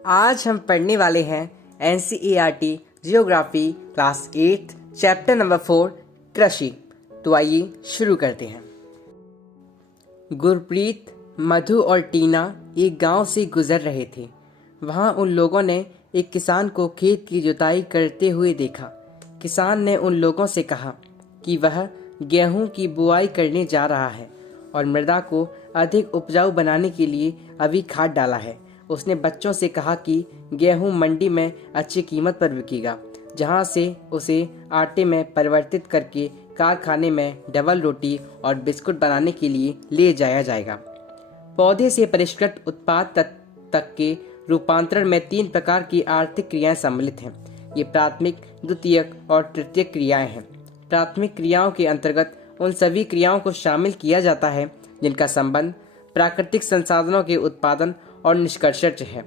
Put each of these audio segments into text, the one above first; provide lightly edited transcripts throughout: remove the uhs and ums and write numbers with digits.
आज हम पढ़ने वाले हैं NCERT geography class 8 chapter number 4 कृषि। तो आइए शुरू करते हैं। गुरप्रीत, मधु और टीना एक गांव से गुजर रहे थे। वहां उन लोगों ने एक किसान को खेत की जुताई करते हुए देखा। किसान ने उन लोगों से कहा कि वह गेहूं की बुआई करने जा रहा है और मृदा को अधिक उपजाऊ बनाने के लिए अभी खाद डाला है। उसने बच्चों से कहा कि गेहूं मंडी में अच्छी कीमत पर बिकेगा, जहां से उसे आटे में परिवर्तित करके कारखाने में डबल रोटी और बिस्कुट बनाने के लिए ले जाया जाएगा। पौधे से परिष्कृत उत्पाद तक के रूपांतरण में 3 प्रकार की आर्थिक क्रियाएं सम्मिलित हैं। ये प्राथमिक, द्वितीयक और तृतीयक क्रियाएं हैं। प्राथमिक क्रियाओं के अंतर्गत उन सभी क्रियाओं को शामिल किया जाता है जिनका संबंध प्राकृतिक संसाधनों के उत्पादन और निष्कर्षण है।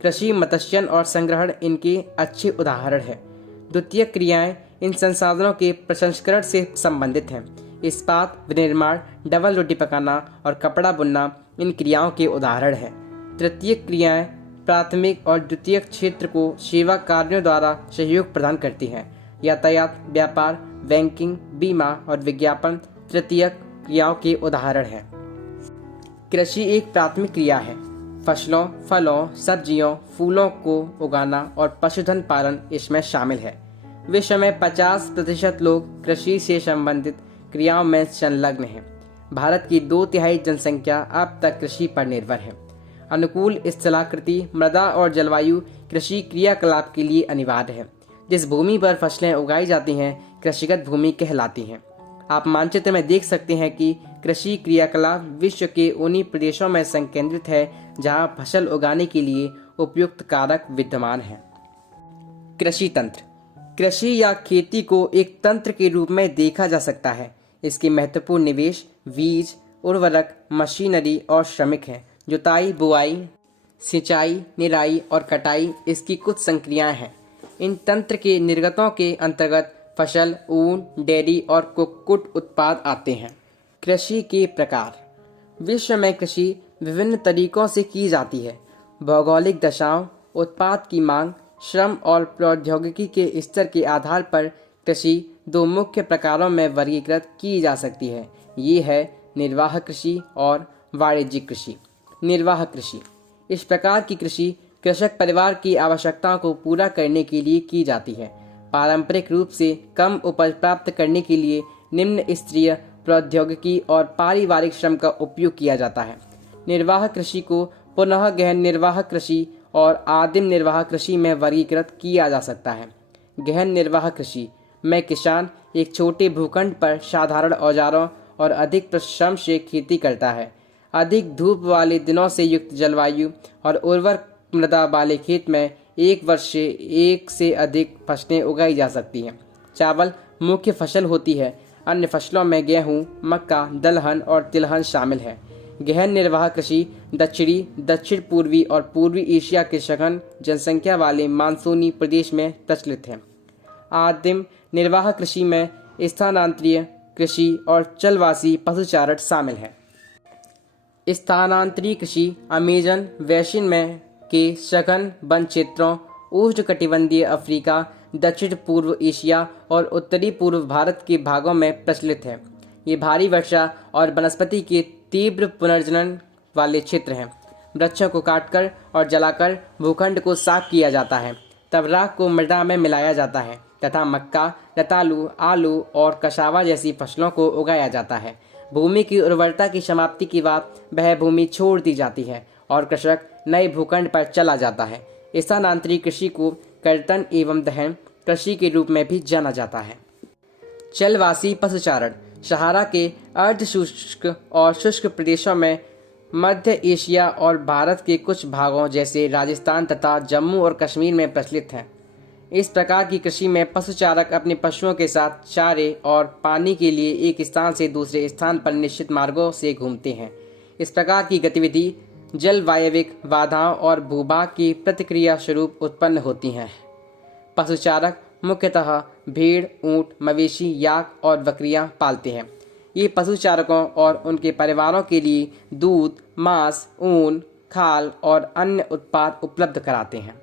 कृषि, मत्स्यन और संग्रहण इनके अच्छे उदाहरण हैं। द्वितीयक क्रियाएं इन संसाधनों के प्रसंस्करण से संबंधित हैं। इस्पात, विनिर्माण, डबल रोटी पकाना और कपड़ा बुनना इन क्रियाओं के उदाहरण हैं। तृतीयक क्रियाएं प्राथमिक और द्वितीयक क्षेत्र को सेवा कार्यों द्वारा सहयोग प्रदान करती हैं। यातायात, व्यापार, बैंकिंग, बीमा और विज्ञापन तृतीयक क्रियाओं के उदाहरण हैं। कृषि एक प्राथमिक क्रिया है। फसलों, फलों, सब्जियों, फूलों को उगाना और पशुधन पालन इसमें शामिल है। विश्व में 50% लोग कृषि से संबंधित क्रियाओं में संलग्न हैं। भारत की 2/3 जनसंख्या अब तक कृषि पर निर्भर है। अनुकूल स्थलाकृति, मृदा और जलवायु कृषि क्रियाकलाप के लिए अनिवार्य है। जिस भूमि पर फसलें उगाई जाती हैं कृषिगत भूमि कहलाती हैं। आप मानचित्र में देख सकते हैं कि कृषि क्रियाकलाप विश्व के उन्हीं प्रदेशों में संकेंद्रित है जहां फसल उगाने के लिए उपयुक्त कारक विद्यमान हैं। कृषि तंत्र। कृषि या खेती को एक तंत्र के रूप में देखा जा सकता है। इसके महत्वपूर्ण निवेश बीज, उर्वरक, मशीनरी और श्रमिक हैं। जुताई, बुआई, सिंचाई, निराई और कटाई इसकी कुछ संक्रियाएं हैं। इन तंत्र के निर्गतों के अंतर्गत फसल, ऊन, डेयरी और कुक्कुट उत्पाद आते हैं। कृषि के प्रकार। विश्व में कृषि विभिन्न तरीकों से की जाती है। भौगोलिक दशाओं, उत्पाद की मांग, श्रम और प्रौद्योगिकी के स्तर के आधार पर कृषि 2 मुख्य प्रकारों में वर्गीकृत की जा सकती है। ये है निर्वाह कृषि और वाणिज्यिक कृषि। निर्वाह कृषि। इस प्रकार की कृषि कृषक परिवार की आवश्यकताओं को पूरा करने के लिए की जाती है। पारंपरिक रूप से कम उपज प्राप्त करने के लिए निम्न स्तरीय प्रौद्योगिकी और पारिवारिक श्रम का उपयोग किया जाता है। निर्वाह कृषि को पुनः गहन निर्वाह कृषि और आदिम निर्वाह कृषि में वर्गीकृत किया जा सकता है। गहन निर्वाह कृषि में किसान एक छोटे भूखंड पर साधारण औजारों और अधिक परिश्रम से खेती करता है। अधिक धूप वाले दिनों से युक्त जलवायु और उर्वर मृदा वाले खेत में एक वर्ष से एक से अधिक फसलें उगाई जा सकती हैं। चावल मुख्य फसल होती है। अन्य फसलों में गेहूं, मक्का, दलहन और तिलहन शामिल है। गहन निर्वाह कृषि दक्षिणी, दक्षिण पूर्वी और पूर्वी एशिया के सघन जनसंख्या वाले मानसूनी प्रदेश में प्रचलित है। आदिम निर्वाह कृषि में स्थानांतरीय कृषि और चलवासी पशुचारण शामिल है। स्थानांतरीय कृषि अमेजन बेसिन में के सघन वन क्षेत्रों, उष्णकटिबंधीय अफ्रीका, दक्षिण पूर्व एशिया और उत्तरी पूर्व भारत के भागों में प्रचलित है। ये भारी वर्षा और वनस्पति के तीव्र पुनर्जनन वाले क्षेत्र हैं। वृक्षों को काटकर और जलाकर भूखंड को साफ किया जाता है। तब राख को मृदा में मिलाया जाता है तथा मक्का, रतालू, आलू और कसावा जैसी फसलों को उगाया जाता है। भूमि की उर्वरता की समाप्ति के बाद वह भूमि छोड़ दी जाती है और कृषक नए भूखंड पर चला जाता है। स्थानांतरित कृषि को कर्तन एवं दहन कृषि के रूप में भी जाना जाता है। चलवासी पशुचारण। सहारा के अर्ध शुष्क और शुष्क प्रदेशों में, मध्य एशिया और भारत के कुछ भागों जैसे राजस्थान तथा जम्मू और कश्मीर में प्रचलित है। इस प्रकार की कृषि में पशुचारक अपने पशुओं के साथ चारे और पानी के लिए एक स्थान से दूसरे स्थान पर निश्चित मार्गों से घूमते हैं। इस प्रकार की गतिविधि जलवायविक बाधाओं और भूभाग की प्रतिक्रिया स्वरूप उत्पन्न होती हैं। पशुचारक मुख्यतः भेड़, ऊंट, मवेशी, याक और बकरियां पालते हैं। ये पशुचारकों और उनके परिवारों के लिए दूध, मांस, ऊन, खाल और अन्य उत्पाद उपलब्ध कराते हैं।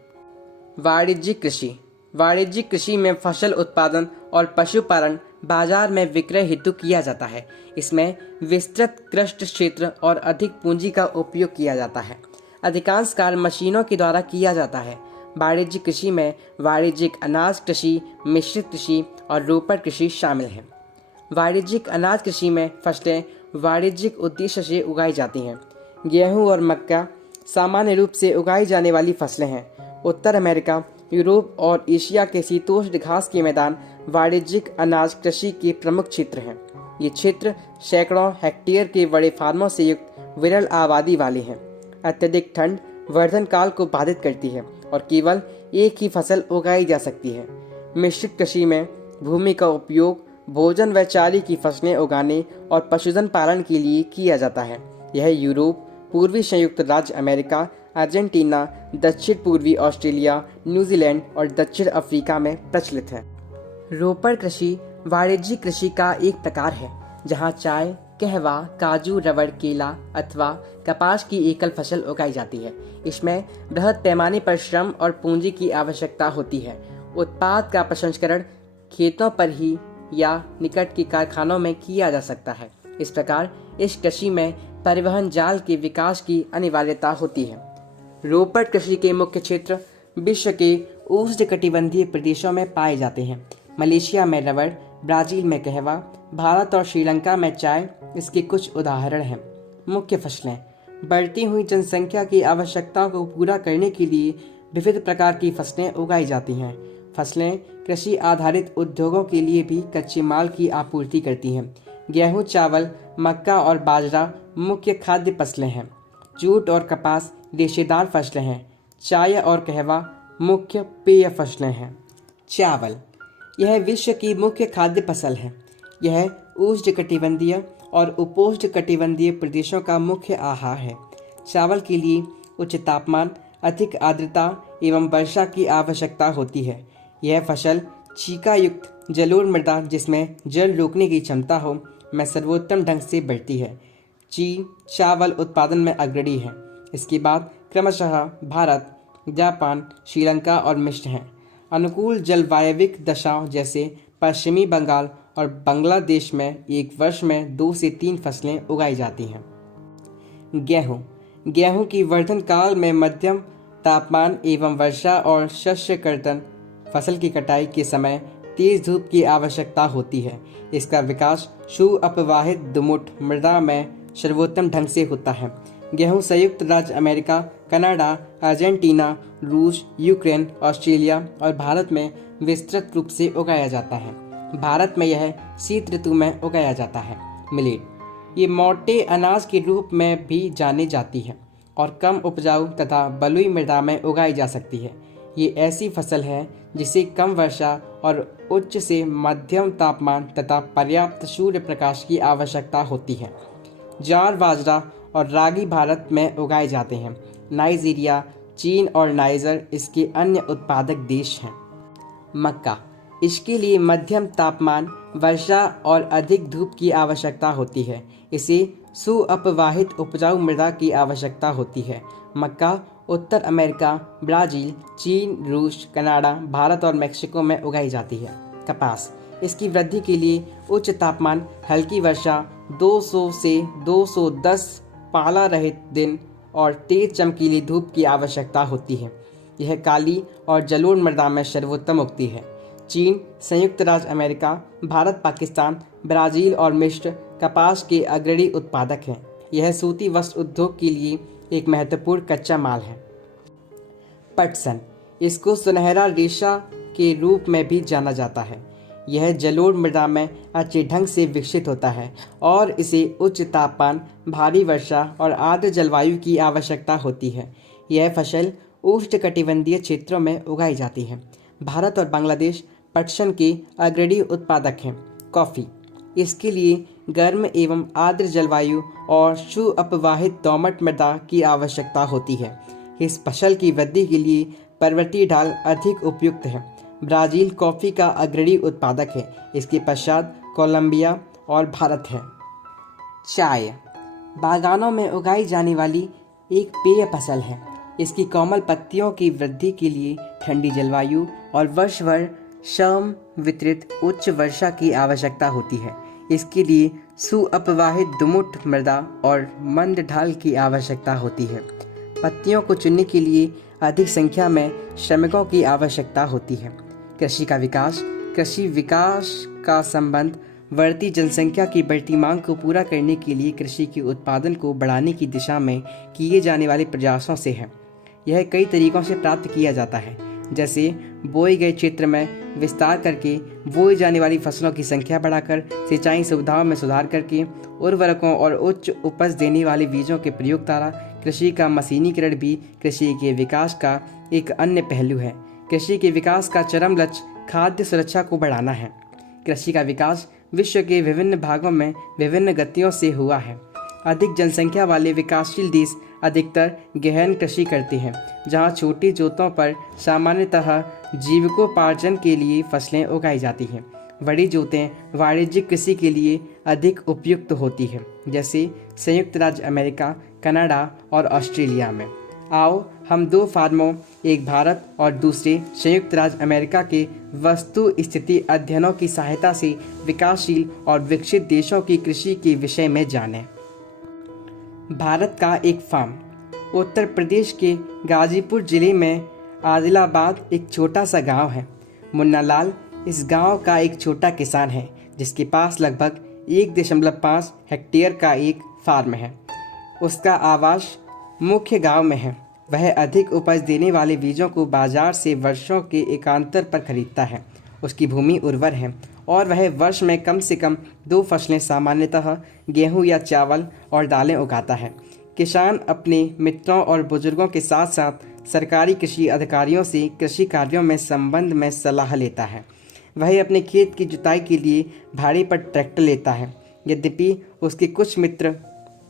वाणिज्यिक कृषि। वाणिज्यिक कृषि में फसल उत्पादन और पशुपालन बाजार में विक्रय हेतु किया जाता है। इसमें विस्तृत कृषि क्षेत्र और अधिक पूंजी का उपयोग किया जाता है। अधिकांश कार्य मशीनों के द्वारा किया जाता है। वाणिज्यिक कृषि में वाणिज्यिक अनाज कृषि, मिश्रित कृषि और रोपड़ कृषि शामिल है। वाणिज्यिक अनाज कृषि में फसलें वाणिज्यिक उद्देश्य से उगाई जाती हैं। गेहूं और मक्का सामान्य रूप से उगाई जाने वाली फसलें हैं। उत्तर अमेरिका, यूरोप और एशिया के शीतोष्ण घास के मैदान वाणिज्यिक अनाज कृषि के प्रमुख क्षेत्र हैं। ये क्षेत्र सैकड़ों हेक्टेयर के बड़े फार्मों से युक्त विरल आबादी वाले हैं। अत्यधिक ठंड वर्धन काल को बाधित करती है और केवल एक ही फसल उगाई जा सकती है। मिश्रित कृषि में भूमि का उपयोग भोजन व चारे की फसलें उगाने और पशुधन पालन के लिए किया जाता है। यह यूरोप, पूर्वी संयुक्त राज्य अमेरिका, अर्जेंटीना, दक्षिण पूर्वी ऑस्ट्रेलिया, न्यूजीलैंड और दक्षिण अफ्रीका में प्रचलित है। रोपड़ कृषि वाणिज्यिक कृषि का एक प्रकार है, जहां चाय, कहवा, काजू, रबड़, केला अथवा कपास की एकल फसल उगाई जाती है। इसमें बृहद पैमाने पर श्रम और पूंजी की आवश्यकता होती है। उत्पाद का प्रसंस्करण खेतों पर ही या निकट के कारखानों में किया जा सकता है। इस प्रकार इस कृषि में परिवहन जाल के विकास की अनिवार्यता होती है। रोपड़ कृषि के मुख्य क्षेत्र विश्व के उष्णकटिबंधीय प्रदेशों में पाए जाते हैं। मलेशिया में रबड़, ब्राजील में कहवा, भारत और श्रीलंका में चाय इसके कुछ उदाहरण हैं। मुख्य फसलें। बढ़ती हुई जनसंख्या की आवश्यकताओं को पूरा करने के लिए विविध प्रकार की फसलें उगाई जाती हैं। फसलें कृषि आधारित उद्योगों के लिए भी कच्चे माल की आपूर्ति करती हैं। गेहूं, चावल, मक्का और बाजरा मुख्य खाद्य फसलें हैं। जूट और कपास रेशेदार फसलें हैं। चाय और कहवा मुख्य पेय फसलें हैं। चावल, यह विश्व की मुख्य खाद्य फसल है। यह उष्णकटिबंधीय और उपोष्णकटिबंधीय प्रदेशों का मुख्य आहार है। चावल के लिए उच्च तापमान, अधिक आर्द्रता एवं वर्षा की आवश्यकता होती है। यह फसल चीका युक्त जलोढ़ मृदा जिसमें जल रोकने की क्षमता हो में सर्वोत्तम ढंग से बढ़ती है। चीन चावल उत्पादन में अग्रणी है। इसके बाद क्रमशः भारत, जापान, श्रीलंका और मिस्र हैं। अनुकूल जलवायविक दशाओं जैसे पश्चिमी बंगाल और बांग्लादेश में एक वर्ष में 2 से 3 फसलें उगाई जाती हैं। गेहूँ, गेहूँ की वर्धन काल में मध्यम तापमान एवं वर्षा और शस्य कर्तन फसल की कटाई के समय तेज धूप की आवश्यकता होती है। इसका विकास सुअपवाहित दुमुट मृदा में सर्वोत्तम ढंग से होता है। गेहूं संयुक्त राज्य अमेरिका, कनाडा, अर्जेंटीना, रूस, यूक्रेन, ऑस्ट्रेलिया और भारत में विस्तृत रूप से उगाया जाता है। भारत में यह शीत ऋतु में उगाया जाता है। मिलेट, ये मोटे अनाज के रूप में भी जानी जाती है और कम उपजाऊ तथा बलुई मृदा में उगाई जा सकती है। ये ऐसी फसल है जिसे कम वर्षा और उच्च से मध्यम तापमान तथा पर्याप्त सूर्य प्रकाश की आवश्यकता होती है। ज्वार, बाजरा और रागी भारत में उगाए जाते हैं। नाइजीरिया, चीन और नाइजर इसके अन्य उत्पादक देश हैं। मक्का, इसके लिए मध्यम तापमान, वर्षा और अधिक धूप की आवश्यकता होती है। इसे सुअपवाहित उपजाऊ मृदा की आवश्यकता होती है। मक्का उत्तर अमेरिका, ब्राज़ील, चीन, रूस, कनाडा, भारत और मेक्सिको में उगाई जाती है। कपास, इसकी वृद्धि के लिए उच्च तापमान, हल्की वर्षा, 200 से 210 पाला रहित दिन और तेज चमकीली धूप की आवश्यकता होती है। यह काली और जलोढ़ मृदा में सर्वोत्तम उगती है। चीन, संयुक्त राज्य अमेरिका, भारत, पाकिस्तान, ब्राज़ील और मिस्र कपास के अग्रणी उत्पादक हैं। यह सूती वस्त्र उद्योग के लिए एक महत्वपूर्ण कच्चा माल है। पटसन, इसको सुनहरा रेशा के रूप में भी जाना जाता है। यह जलोढ़ मृदा में अच्छे ढंग से विकसित होता है और इसे उच्च तापमान, भारी वर्षा और आर्द्र जलवायु की आवश्यकता होती है। यह फसल उष्णकटिबंधीय क्षेत्रों में उगाई जाती है। भारत और बांग्लादेश पटसन के अग्रणी उत्पादक हैं। कॉफ़ी, इसके लिए गर्म एवं आर्द्र जलवायु और सुअपवाहित दोमट मृदा की आवश्यकता होती है। इस फसल की वृद्धि के लिए पर्वतीय ढाल अधिक उपयुक्त है। ब्राज़ील कॉफ़ी का अग्रणी उत्पादक है। इसके पश्चात कोलंबिया और भारत है। चाय, बागानों में उगाई जाने वाली एक पेय फसल है। इसकी कोमल पत्तियों की वृद्धि के लिए ठंडी जलवायु और वर्ष भर श्रम वितरित उच्च वर्षा की आवश्यकता होती है। इसके लिए सुअपवाहित दुमुट मृदा और मंद ढाल की आवश्यकता होती है। पत्तियों को चुनने के लिए अधिक संख्या में श्रमिकों की आवश्यकता होती है। कृषि विकास का संबंध बढ़ती जनसंख्या की बढ़ती मांग को पूरा करने के लिए कृषि के उत्पादन को बढ़ाने की दिशा में किए जाने वाले प्रयासों से है। यह कई तरीकों से प्राप्त किया जाता है, जैसे बोए गए क्षेत्र में विस्तार करके, बोई जाने वाली फसलों की संख्या बढ़ाकर, सिंचाई सुविधाओं में सुधार करके, उर्वरकों और उच्च उपज देने वाले बीजों के प्रयोग द्वारा। कृषि का मशीनीकरण भी कृषि के विकास का एक अन्य पहलू है। कृषि के विकास का चरम लक्ष्य खाद्य सुरक्षा को बढ़ाना है। कृषि का विकास विश्व के विभिन्न भागों में विभिन्न गतियों से हुआ है। अधिक जनसंख्या वाले विकासशील देश अधिकतर गहन कृषि करते हैं, जहां छोटी जोतों पर सामान्यतः जीविकोपार्जन के लिए फसलें उगाई जाती हैं। बड़ी जोतें वाणिज्यिक कृषि के लिए अधिक उपयुक्त होती है, जैसे संयुक्त राज्य अमेरिका, कनाडा और ऑस्ट्रेलिया में। आओ हम दो फार्मों, एक भारत और दूसरे संयुक्त राज्य अमेरिका के वस्तु स्थिति अध्ययनों की सहायता से विकासशील और विकसित देशों की कृषि के विषय में जानें। भारत का एक फार्म। उत्तर प्रदेश के गाजीपुर जिले में आदिलाबाद एक छोटा सा गांव है। मुन्ना लाल इस गांव का एक छोटा किसान है, जिसके पास लगभग 1.5 हेक्टेयर का एक फार्म है। उसका आवास मुख्य गांव में है। वह अधिक उपज देने वाले बीजों को बाजार से वर्षों के एकांतर पर खरीदता है। उसकी भूमि उर्वर है और वह वर्ष में कम से कम 2 फसलें, सामान्यतः गेहूं या चावल और दालें उगाता है। किसान अपने मित्रों और बुजुर्गों के साथ साथ सरकारी कृषि अधिकारियों से कृषि कार्यों में संबंध में सलाह लेता है। वह अपने खेत की जुताई के लिए भाड़े पर ट्रैक्टर लेता है। यद्यपि उसके कुछ मित्र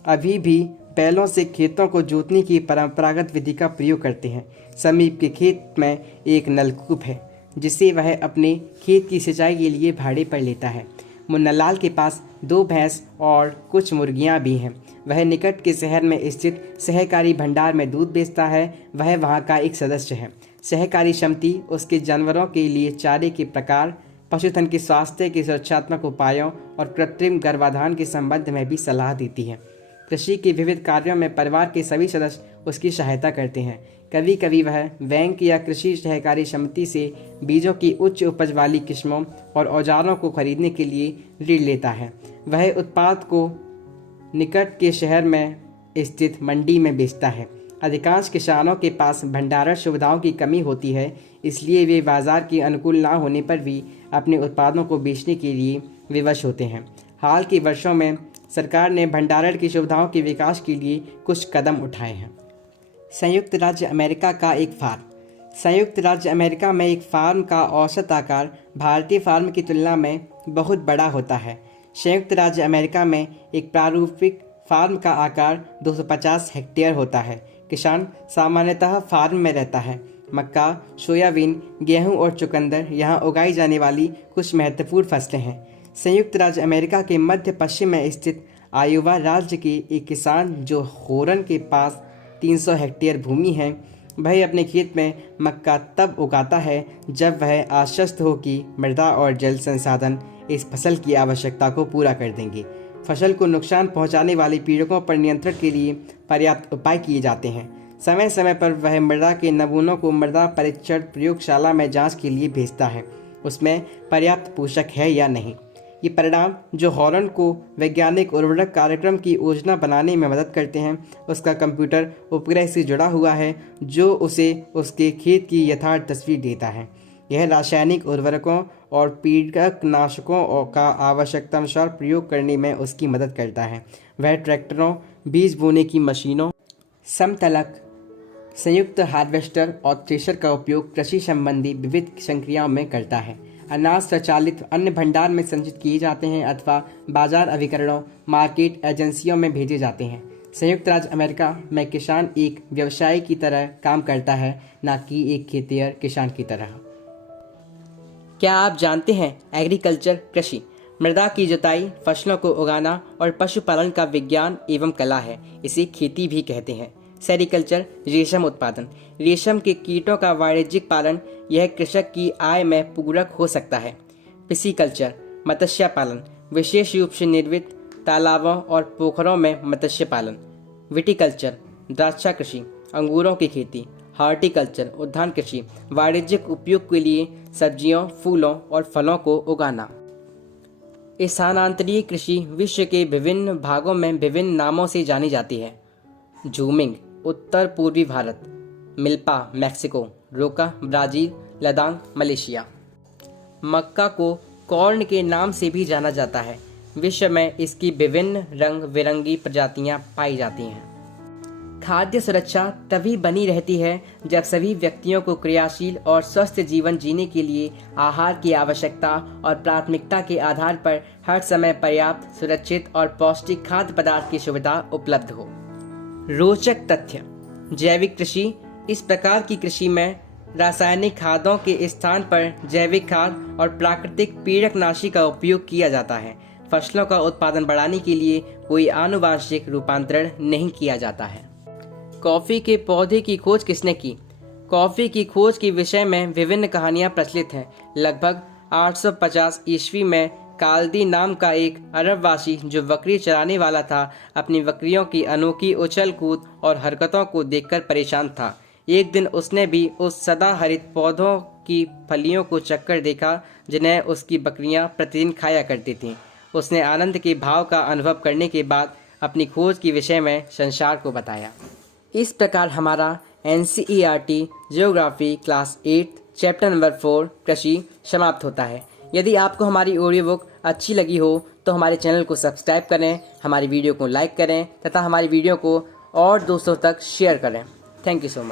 अभी भी बैलों से खेतों को जोतने की परंपरागत विधि का प्रयोग करते हैं। समीप के खेत में एक नलकूप है, जिसे वह अपने खेत की सिंचाई के लिए भाड़े पर लेता है। मुन्नालाल के पास 2 भैंस और कुछ मुर्गियां भी हैं। वह निकट के शहर में स्थित सहकारी भंडार में दूध बेचता है। वह वहां का एक सदस्य है। सहकारी समिति उसके जानवरों के लिए चारे के प्रकार, पशुधन के स्वास्थ्य के सुरक्षात्मक उपायों और कृत्रिम गर्भाधान के संबंध में भी सलाह देती है। कृषि के विविध कार्यों में परिवार के सभी सदस्य उसकी सहायता करते हैं। कभी कभी वह बैंक या कृषि सहकारी समिति से बीजों की उच्च उपज वाली किस्मों और औजारों को खरीदने के लिए ऋण लेता है। वह उत्पाद को निकट के शहर में स्थित मंडी में बेचता है। अधिकांश किसानों के पास भंडारण सुविधाओं की कमी होती है, इसलिए वे बाजार के अनुकूल ना होने पर भी अपने उत्पादों को बेचने के लिए विवश होते हैं। हाल के वर्षों में सरकार ने भंडारण की सुविधाओं के विकास के लिए कुछ कदम उठाए हैं। संयुक्त राज्य अमेरिका का एक फार्म। संयुक्त राज्य अमेरिका में एक फार्म का औसत आकार भारतीय फार्म की तुलना में बहुत बड़ा होता है। संयुक्त राज्य अमेरिका में एक प्रारूपिक फार्म का आकार 250 हेक्टेयर होता है। किसान सामान्यतः फार्म में रहता है। मक्का, सोयाबीन, गेहूं और चुकंदर यहाँ उगाई जाने वाली कुछ महत्वपूर्ण फसलें हैं। संयुक्त राज्य अमेरिका के मध्य पश्चिम में स्थित आयोवा राज्य के एक किसान, जो होरन के पास 300 हेक्टेयर भूमि है, वह अपने खेत में मक्का तब उगाता है जब वह आश्वस्त हो कि मृदा और जल संसाधन इस फसल की आवश्यकता को पूरा कर देंगे। फसल को नुकसान पहुंचाने वाले पीड़कों पर नियंत्रण के लिए पर्याप्त उपाय किए जाते हैं। समय समय पर वह मृदा के नमूनों को मृदा परीक्षण प्रयोगशाला में जांच के लिए भेजता है, उसमें पर्याप्त पोषक है या नहीं। ये परिणाम, जो हॉर्न को वैज्ञानिक उर्वरक कार्यक्रम की योजना बनाने में मदद करते हैं, उसका कंप्यूटर उपग्रह से जुड़ा हुआ है, जो उसे उसके खेत की यथार्थ तस्वीर देता है। यह रासायनिक उर्वरकों और कीटनाशकों का आवश्यकतानुसार प्रयोग करने में उसकी मदद करता है। वह ट्रैक्टरों, बीज बोने की मशीनों, समतलक, संयुक्त हार्वेस्टर और थ्रेशर का उपयोग कृषि संबंधी विविध संक्रियाओं में करता है। अनाज स्वचालित अन्य भंडार में संचित किए जाते हैं अथवा बाजार अभिकरणों, मार्केट एजेंसियों में भेजे जाते हैं। संयुक्त राज्य अमेरिका में किसान एक व्यवसायी की तरह काम करता है, न कि एक खेतिहर किसान की तरह। क्या आप जानते हैं, एग्रीकल्चर कृषि मृदा की जुताई, फसलों को उगाना और पशुपालन का विज्ञान एवं कला है। इसे खेती भी कहते हैं। सेरिकल्चर, रेशम उत्पादन, रेशम के कीटों का वाणिज्यिक पालन, यह कृषक की आय में पूरक हो सकता है। पिसीकल्चर, मत्स्य पालन, विशेष रूप से निर्मित तालाबों और पोखरों में मत्स्य पालन। विटिकल्चर, द्राक्षा कृषि, अंगूरों की खेती। हॉर्टिकल्चर, उद्यान कृषि, वाणिज्यिक उपयोग के लिए सब्जियों, फूलों और फलों को उगाना। स्थानांतरीय कृषि विश्व के विभिन्न भागों में विभिन्न नामों से जानी जाती है। झूमिंग, उत्तर पूर्वी Bharat. Milpa, Mexico. Roca, Brazil, Ladakh, Malaysia. मक्का को कॉर्न के नाम से भी जाना जाता है। विश्व में इसकी विभिन्न रंग बिरंगी प्रजातियां पाई जाती हैं। खाद्य सुरक्षा तभी बनी रहती है जब सभी व्यक्तियों को क्रियाशील और स्वस्थ जीवन जीने के लिए आहार की आवश्यकता और प्राथमिकता के आधार पर हर समय पर्याप्त, सुरक्षित और पौष्टिक खाद्य पदार्थ की सुविधा उपलब्ध हो। रोचक तथ्य: जैविक कृषि, इस प्रकार की कृषि में रासायनिक खादों के स्थान पर जैविक खाद और प्राकृतिक पीड़कनाशी का उपयोग किया जाता है। फसलों का उत्पादन बढ़ाने के लिए कोई आनुवांशिक रूपांतरण नहीं किया जाता है। कॉफी के पौधे की खोज किसने की? कॉफी की खोज के विषय में विभिन्न कहानियां प्रचलित हैं। लगभग 850 ईस्वी में काल्दी नाम का एक अरबवासी जो बकरी चराने वाला था, अपनी बकरियों की अनोखी उछल कूद और हरकतों को देखकर परेशान था। एक दिन उसने भी उस सदाहरित पौधों की फलियों को चक्कर देखा जिन्हें उसकी बकरियां प्रतिदिन खाया करती थीं। उसने आनंद के भाव का अनुभव करने के बाद अपनी खोज के विषय में संसार को बताया। इस प्रकार हमारा NCERT geography class 8 chapter number 4 कृषि समाप्त होता है। यदि आपको हमारी ऑडियो बुक अच्छी लगी हो तो हमारे चैनल को सब्सक्राइब करें, हमारी वीडियो को लाइक करें तथा हमारी वीडियो को और दोस्तों तक शेयर करें। Thank you so much.